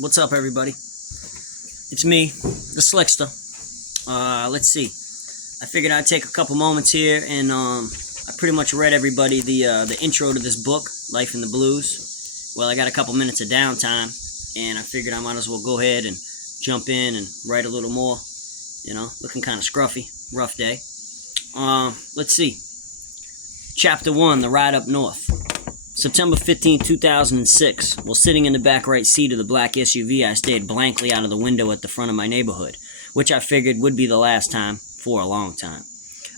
What's up, everybody? It's me, the Slickster. Let's see. I figured I'd take a couple moments here, and I pretty much read everybody the intro to this book, Life in the Blues. Well, I got a couple minutes of downtime, and I figured I might as well go ahead and jump in and write a little more. You know, looking kind of scruffy. Rough day. Let's see. Chapter 1, The Ride Up North. September 15, 2006. While sitting in the back right seat of the black SUV, I stared blankly out of the window at the front of my neighborhood, which I figured would be the last time for a long time.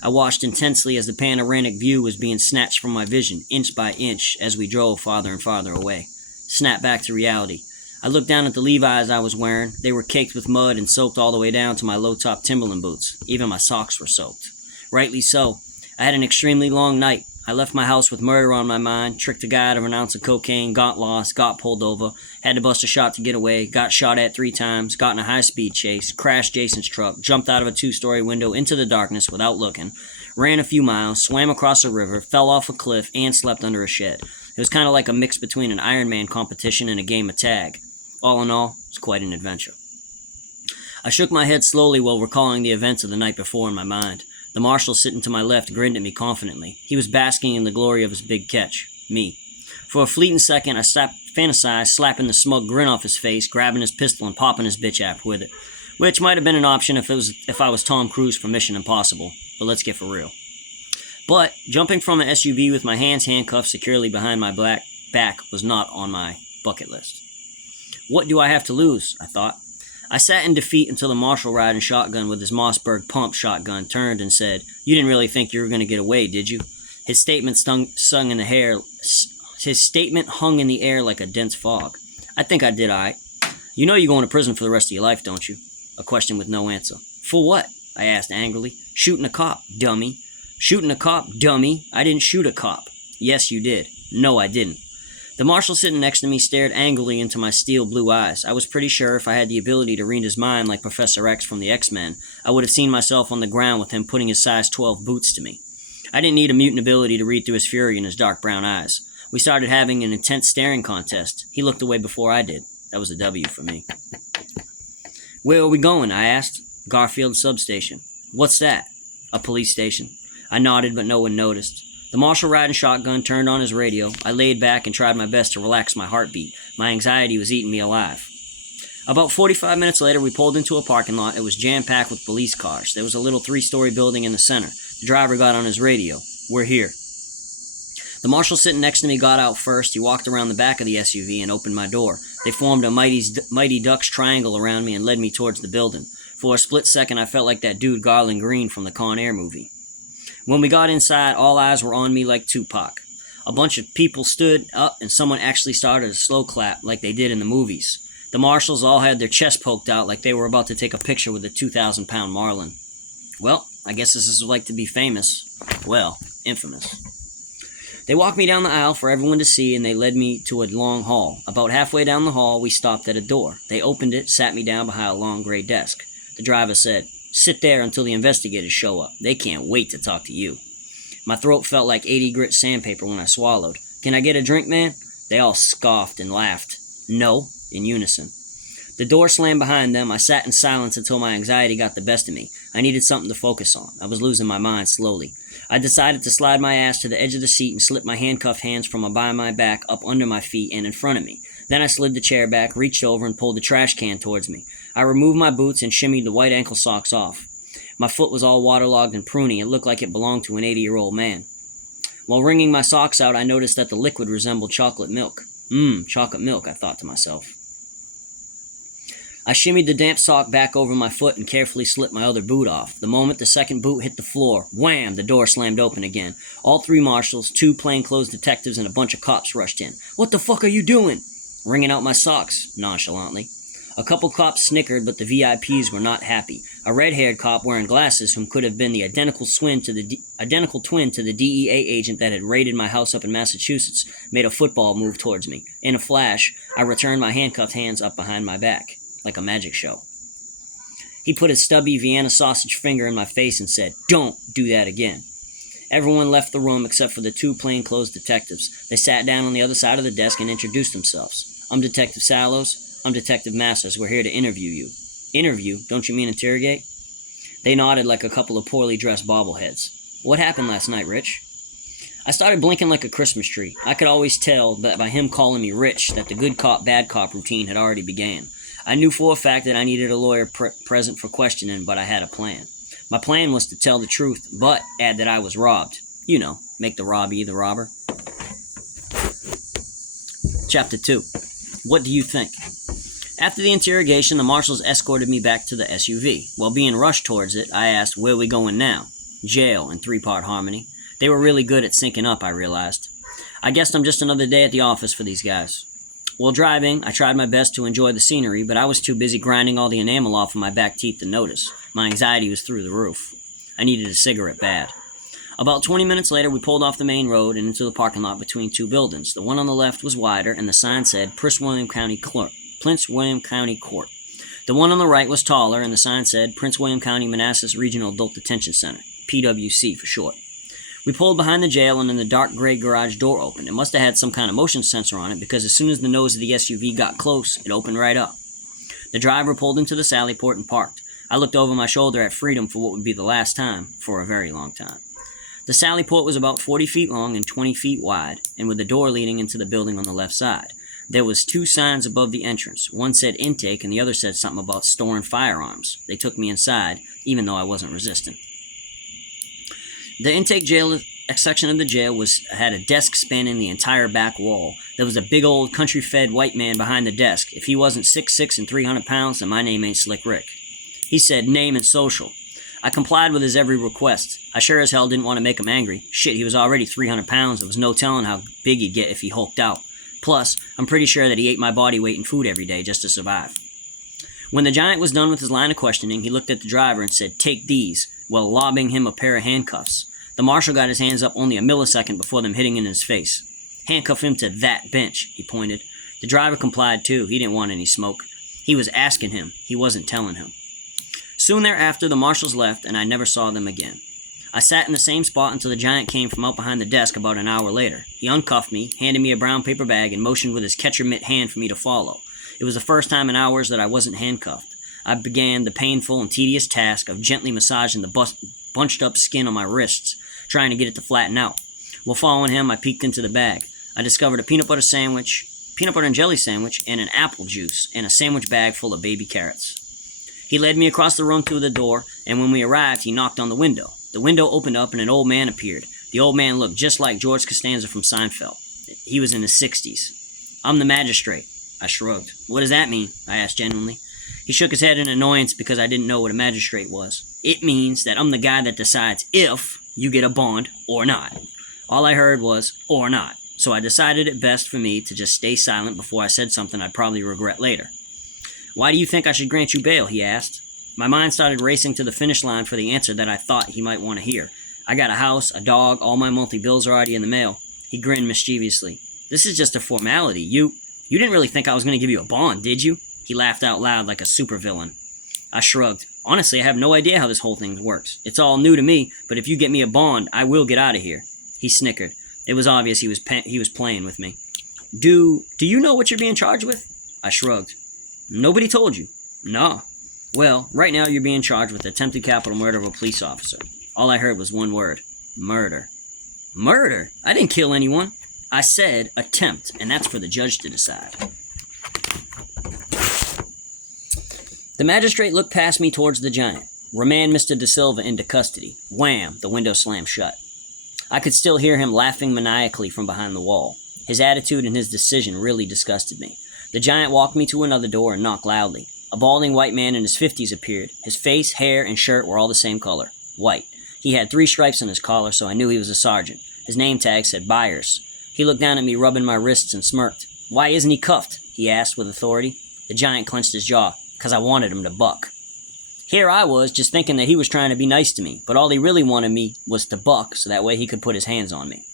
I watched intensely as the panoramic view was being snatched from my vision, inch by inch, as we drove farther and farther away. Snapped back to reality. I looked down at the Levi's I was wearing. They were caked with mud and soaked all the way down to my low-top Timberland boots. Even my socks were soaked. Rightly so. I had an extremely long night. I left my house with murder on my mind, tricked a guy out of an ounce of cocaine, got lost, got pulled over, had to bust a shot to get away, got shot at 3 times, got in a high-speed chase, crashed Jason's truck, jumped out of a 2-story window into the darkness without looking, ran a few miles, swam across a river, fell off a cliff, and slept under a shed. It was kind of like a mix between an Ironman competition and a game of tag. All in all, it was quite an adventure. I shook my head slowly while recalling the events of the night before in my mind. The marshal sitting to my left grinned at me confidently. He was basking in the glory of his big catch, me. For a fleeting second, I fantasized slapping the smug grin off his face, grabbing his pistol, and popping his bitch app with it, which might have been an option if I was Tom Cruise for Mission Impossible, but let's get for real. But jumping from an SUV with my hands handcuffed securely behind my black back was not on my bucket list. What do I have to lose? I thought. I sat in defeat until the marshal riding shotgun with his Mossberg pump shotgun turned and said, "You didn't really think you were going to get away, did you?" His statement hung in the air like a dense fog. I think I did all right. You know you're going to prison for the rest of your life, don't you? A question with no answer. For what? I asked angrily. Shooting a cop, dummy. Shooting a cop, dummy. I didn't shoot a cop. Yes, you did. No, I didn't. The marshal sitting next to me stared angrily into my steel blue eyes. I was pretty sure if I had the ability to read his mind like Professor X from the X-Men, I would have seen myself on the ground with him putting his size 12 boots to me. I didn't need a mutant ability to read through his fury in his dark brown eyes. We started having an intense staring contest. He looked away before I did. That was a W for me. Where are we going? I asked. Garfield Substation. What's that? A police station. I nodded, but no one noticed. The marshal riding shotgun turned on his radio. I laid back and tried my best to relax my heartbeat. My anxiety was eating me alive. About 45 minutes later, we pulled into a parking lot. It was jam-packed with police cars. There was a little 3-story building in the center. The driver got on his radio. We're here. The marshal sitting next to me got out first. He walked around the back of the SUV and opened my door. They formed a Mighty Ducks triangle around me and led me towards the building. For a split second, I felt like that dude Garland Green from the Con Air movie. When we got inside, all eyes were on me like Tupac. A bunch of people stood up and someone actually started a slow clap like they did in the movies. The marshals all had their chest poked out like they were about to take a picture with a 2,000-pound marlin. Well, I guess this is like to be famous. Well, infamous. They walked me down the aisle for everyone to see, and they led me to a long hall. About halfway down the hall, we stopped at a door. They opened it, sat me down behind a long gray desk. The driver said, "Sit there until the investigators show up. They can't wait to talk to you." My throat felt like 80 grit sandpaper when I swallowed. "Can I get a drink, man?" They all scoffed and laughed. "No," in unison. The door slammed behind them. I sat in silence until my anxiety got the best of me. I needed something to focus on. I was losing my mind slowly. I decided to slide my ass to the edge of the seat and slip my handcuffed hands from behind my back up under my feet and in front of me. Then I slid the chair back, reached over, and pulled the trash can towards me. I removed my boots and shimmied the white ankle socks off. My foot was all waterlogged and pruny. It looked like it belonged to an 80-year-old man. While wringing my socks out, I noticed that the liquid resembled chocolate milk. Chocolate milk, I thought to myself. I shimmied the damp sock back over my foot and carefully slipped my other boot off. The moment the second boot hit the floor, wham, the door slammed open again. All 3 marshals, 2 plainclothes detectives, and a bunch of cops rushed in. "What the fuck are you doing?" "Wringing out my socks," nonchalantly. A couple cops snickered, but the VIPs were not happy. A red-haired cop wearing glasses, whom could have been the identical twin to the DEA agent that had raided my house up in Massachusetts, made a football move towards me. In a flash, I returned my handcuffed hands up behind my back, like a magic show. He put his stubby Vienna sausage finger in my face and said, "Don't do that again." Everyone left the room except for the 2 plainclothes detectives. They sat down on the other side of the desk and introduced themselves. "I'm Detective Sallows." I'm Detective Masters. We're here to interview you. Interview? Don't you mean interrogate? They nodded like a couple of poorly dressed bobbleheads. What happened last night, Rich? I started blinking like a Christmas tree. I could always tell that by him calling me Rich that the good cop, bad cop routine had already began. I knew for a fact that I needed a lawyer present for questioning, but I had a plan. My plan was to tell the truth, but add that I was robbed. You know, make the robbie the robber. Chapter 2. What do you think? After the interrogation, the marshals escorted me back to the SUV. While being rushed towards it, I asked, where are we going now? Jail, in three-part harmony. They were really good at syncing up, I realized. I guessed I'm just another day at the office for these guys. While driving, I tried my best to enjoy the scenery, but I was too busy grinding all the enamel off of my back teeth to notice. My anxiety was through the roof. I needed a cigarette bad. About 20 minutes later, we pulled off the main road and into the parking lot between two buildings. The one on the left was wider, and the sign said Prince William County Court. The one on the right was taller, and the sign said Prince William County Manassas Regional Adult Detention Center, PWC for short. We pulled behind the jail, and then the dark gray garage door opened. It must have had some kind of motion sensor on it, because as soon as the nose of the SUV got close, it opened right up. The driver pulled into the sally port and parked. I looked over my shoulder at Freedom for what would be the last time for a very long time. The sally port was about 40 feet long and 20 feet wide, and with the door leading into the building on the left side. There was two signs above the entrance. One said intake, and the other said something about storing firearms. They took me inside, even though I wasn't resistant. The intake jail section of the jail had a desk spanning the entire back wall. There was a big old country-fed white man behind the desk. If he wasn't 6'6" and 300 pounds, then my name ain't Slick Rick. He said name and social. I complied with his every request. I sure as hell didn't want to make him angry. Shit, he was already 300 pounds. There was no telling how big he'd get if he hulked out. Plus, I'm pretty sure that he ate my body weight in food every day just to survive. When the giant was done with his line of questioning, he looked at the driver and said, take these, while lobbing him a pair of handcuffs. The marshal got his hands up only a millisecond before them hitting in his face. Handcuff him to that bench, he pointed. The driver complied too. He didn't want any smoke. He was asking him. He wasn't telling him. Soon thereafter, the marshals left, and I never saw them again. I sat in the same spot until the giant came from out behind the desk about an hour later. He uncuffed me, handed me a brown paper bag, and motioned with his catcher mitt hand for me to follow. It was the first time in hours that I wasn't handcuffed. I began the painful and tedious task of gently massaging the bunched up skin on my wrists, trying to get it to flatten out. While following him, I peeked into the bag. I discovered a peanut butter and jelly sandwich, and an apple juice, and a sandwich bag full of baby carrots. He led me across the room to the door, and when we arrived, he knocked on the window. The window opened up, and an old man appeared. The old man looked just like George Costanza from Seinfeld. He was in his 60s. I'm the magistrate. I shrugged. What does that mean? I asked genuinely. He shook his head in annoyance because I didn't know what a magistrate was. It means that I'm the guy that decides if you get a bond or not. All I heard was, or not. So I decided it best for me to just stay silent before I said something I'd probably regret later. Why do you think I should grant you bail? He asked. My mind started racing to the finish line for the answer that I thought he might want to hear. I got a house, a dog, all my monthly bills are already in the mail. He grinned mischievously. This is just a formality. You didn't really think I was going to give you a bond, did you? He laughed out loud like a supervillain. I shrugged. Honestly, I have no idea how this whole thing works. It's all new to me, but if you get me a bond, I will get out of here. He snickered. It was obvious he was playing with me. Do you know what you're being charged with? I shrugged. Nobody told you? No. Well, right now you're being charged with attempted capital murder of a police officer. All I heard was one word. Murder. Murder? I didn't kill anyone. I said attempt, and that's for the judge to decide. The magistrate looked past me towards the giant. Remand Mr. De Silva into custody. Wham! The window slammed shut. I could still hear him laughing maniacally from behind the wall. His attitude and his decision really disgusted me. The giant walked me to another door and knocked loudly. A balding white man in his 50s appeared. His face, hair, and shirt were all the same color, white. He had 3 stripes on his collar, so I knew he was a sergeant. His name tag said Byers. He looked down at me, rubbing my wrists, and smirked. Why isn't he cuffed? He asked with authority. The giant clenched his jaw, because I wanted him to buck. Here I was, just thinking that he was trying to be nice to me, but all he really wanted me was to buck, so that way he could put his hands on me.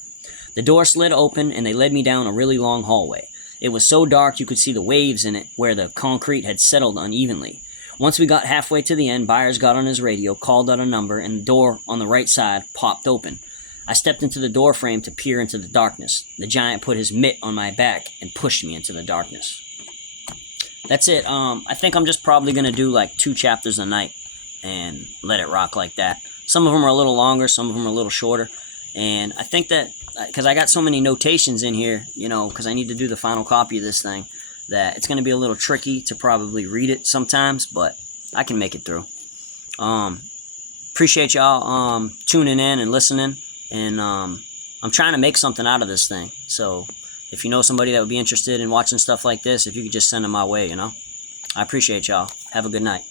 The door slid open, and they led me down a really long hallway. It was so dark you could see the waves in it where the concrete had settled unevenly. Once we got halfway to the end, Byers got on his radio, called out a number, and the door on the right side popped open. I stepped into the door frame to peer into the darkness. The giant put his mitt on my back and pushed me into the darkness. That's it. I think I'm just probably gonna do like 2 chapters a night and let it rock like that. Some of them are a little longer, some of them are a little shorter, and I think that because I got so many notations in here, you know, because I need to do the final copy of this thing, that it's gonna be a little tricky to probably read it sometimes, but I can make it through. Appreciate y'all tuning in and listening, and I'm trying to make something out of this thing. So if you know somebody that would be interested in watching stuff like this, if you could just send them my way, you know. I appreciate y'all. Have a good night.